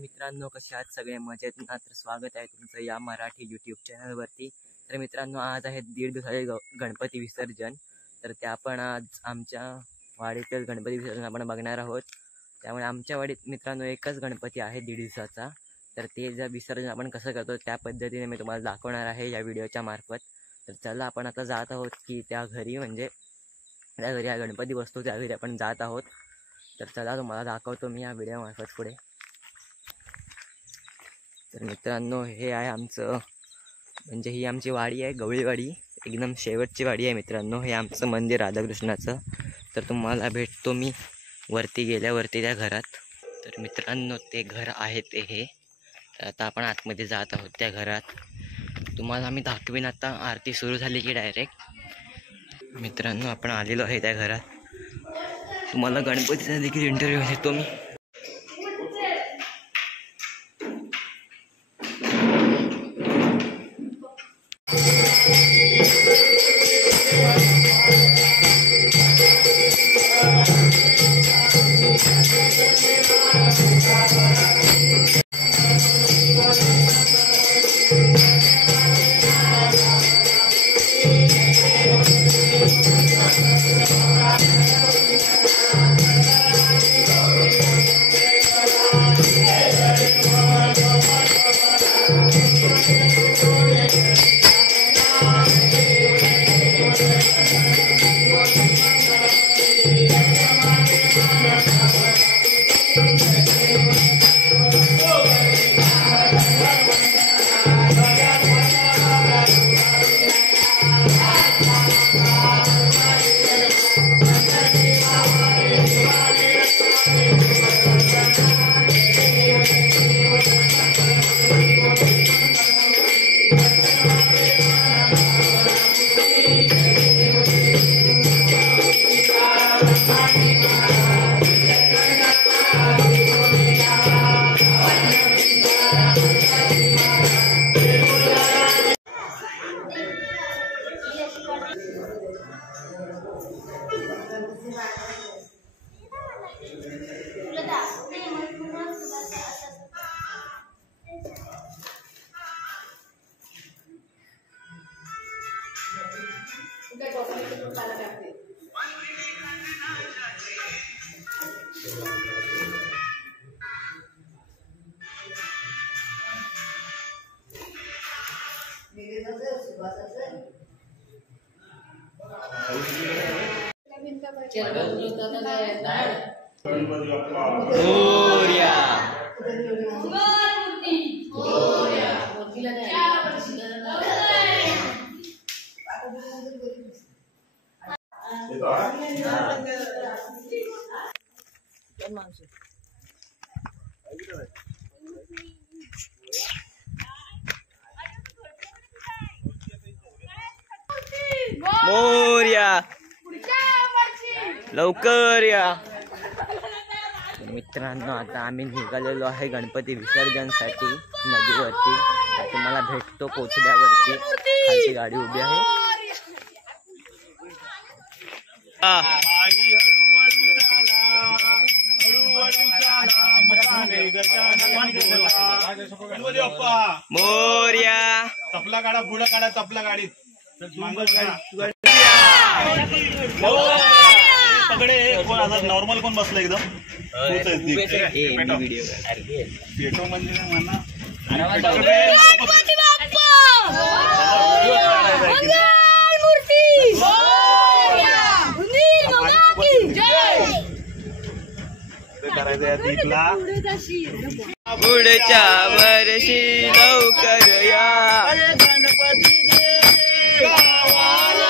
मित्रांनो, कसे आहात सगळे? मजेत ना? तर स्वागत आहे तुमचं या मराठी यूट्यूब चॅनलवरती. तर मित्रांनो, आज आहे 1.5 दिवसाचे गणपती विसर्जन. तर ते आपण आज आमच्या वाडीतील गणपती विसर्जन आपण बघणार आहोत. त्यामुळे आमच्या वाडीत मित्रांनो एकच गणपती आहे 1.5 दिवसाचा. तर ते जर विसर्जन आपण कसं करतो त्या पद्धतीने मी तुम्हाला दाखवणार आहे या व्हिडिओच्या मार्फत. तर चला आपण आता जात आहोत की त्या घरी, म्हणजे त्या घरी हा गणपती बसतो त्या घरी आपण जात आहोत. तर चला तुम्हाला दाखवतो मी या व्हिडिओ मार्फत पुढे. तर मित्रांनो, हे आहे आमचं, म्हणजे ही आमची वाडी आहे, गवळीवाडी. एकदम शेवटची वाडी आहे मित्रांनो. हे आमचं मंदिर राधाकृष्णाचं. तर तुम्हाला भेटतो मी वरती गेल्यावरती त्या घरात. तर मित्रांनो, ते घर आहे ते हे. तर आता आपण आतमध्ये जात आहोत त्या घरात. तुम्हाला आम्ही दाखवीन आता आरती सुरू झाली की डायरेक्ट. मित्रांनो, आपण आलेलो आहे त्या घरात. तुम्हाला गणपतीचा देखील इंटरव्ह्यू देतो मी. मोरया, लवकर या. मित्रांनो, आता आम्ही निघालेलो आहे गणपती विसर्जनसाठी नदीवरती. तुम्हाला भेटतो पोचल्यावरती. खालची गाडी उभी आहे. मोरया, चपला काढा, बुडा काढा, चपला गाडीत सगळे. कोण आता नॉर्मल कोण बसलं एकदम पेटो म्हणजे म्हणा. करायचं दीपला पुढच्या वर्षी लवकर या. गणपती गेले गावाला,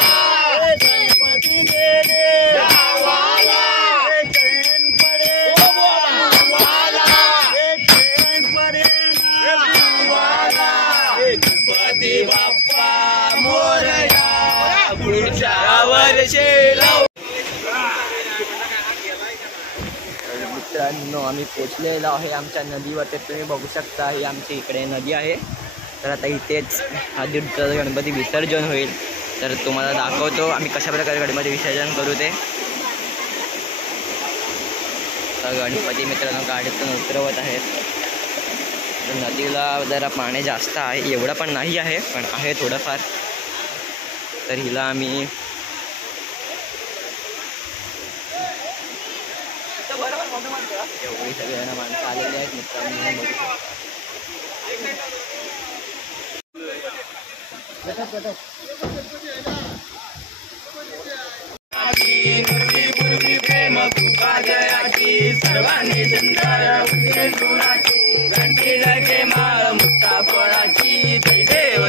गणपती गेले गावाला, चैन पडे गावाला, चैन पडे गावाला. गणपती बाप्पा मोरया, पुढच्या वर्षी लवकर. मित्रांनो, आम्ही पोचलेलो आहे आमच्या नदीवर. ते तुम्ही बघू शकता, ही आमची इकडे नदी आहे. तर आता इथेच हा 1.5 दिवसाचं गणपती विसर्जन होईल. तर तुम्हाला दाखवतो आम्ही कशा प्रकारे गणपती विसर्जन करू ते. तर गणपती मित्रांनो गाडीतून उतरवत आहेत. नदीला जरा पाणी जास्त आहे, एवढं पण नाही आहे, पण आहे थोडंफार. तर हिला आम्ही एवढी सगळ्यांना माणसं आलेली आहेत मित्रांनो. प्रेम तुका जयाची सर्वांनी सुंदर उठे घंटी लगे माळ मुक्ता फळाची. जय देव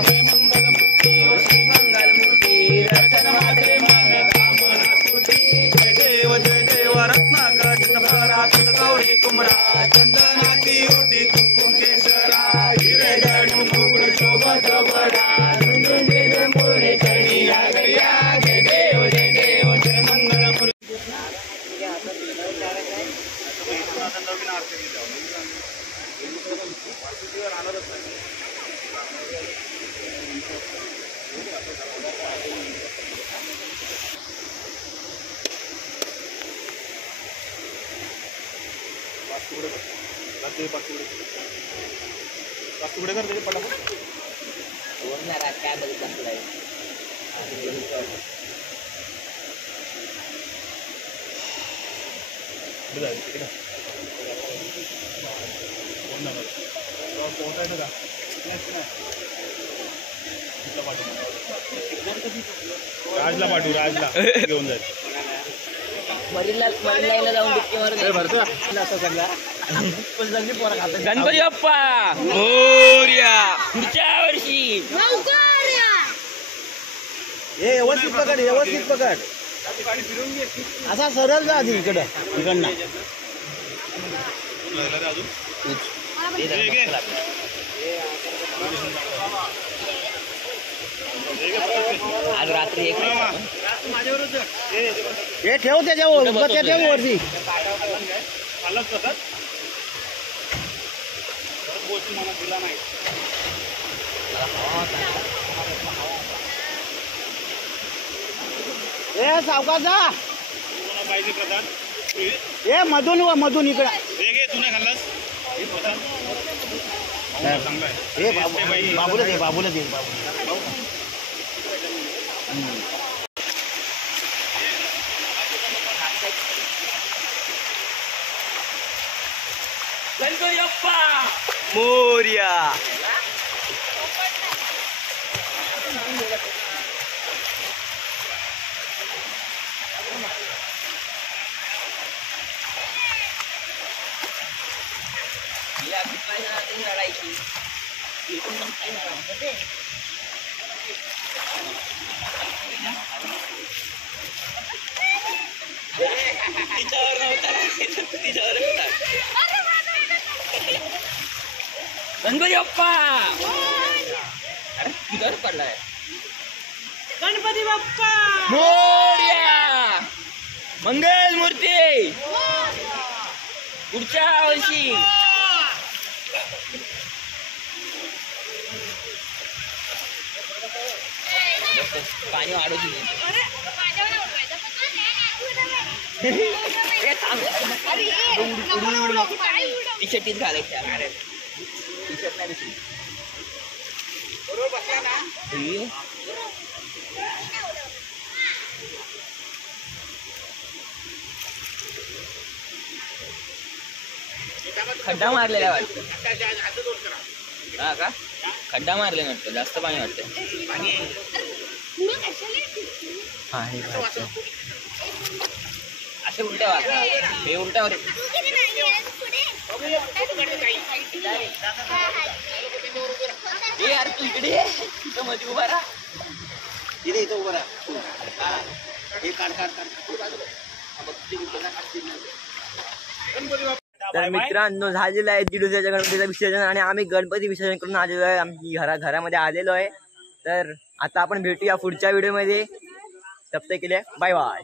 मंगलमूर्ती श्री मंगलमूर्ती रतन मात्रे मान कामना पूर्ती. जय देव रत्नाकर चितभरात गौरी कुमरा चंदनाची ओटी कुंकुम केशरा हिरे जडू मुकुट शोभत बडा झुंझुन पुणे चरणी या गया. जय देव जय मंगलमूर्ती. राजला पाठवू, राजला घेऊन जाईल. मरीला जाऊन डिक्की गणपती बाप्पा मोरया. पुढच्या वर्षी हे व्यवस्थित पकड, व्यवस्थित पकड. असा सरळ जा आधी इकडं इकडनं. आज रात्री एक हे ठेव त्याच्यावर, त्या ठेव वरती. ए सावकाश जा. ए मधून इकडं. हे बाबूला दे. गणपती बाप्पा मोरया. गणपती बाप्पा किधर पडलाय. गणपती बाप्पा मोरया. मंगल मूर्ती पुढच्या वर्षी. पाणी वाढू दिले. टी शर्टीत घालायच्या. टी शर्ट नाही दुसरी. खड्डा मारलेला वाटतं. हा का खड्डा मारले वाटतं, जास्त पाणी वाटतं. असे उलट्या वाटत. हे उलट्यावर यार तू इकडे तिथं मध्ये उभा राहा. इथं उभा राहा. हे काढ. तर मित्रांनो झालेलं आहे 1.5 दिवसाच्या गणपतीचं विसर्जन आणि आम्ही गणपती विसर्जन करून आलेलो आहे. आम्ही घरामध्ये आलेलो आहे. तर आता आपण भेटूया पुढच्या व्हिडिओमध्ये. तब तक के लिए बाय बाय.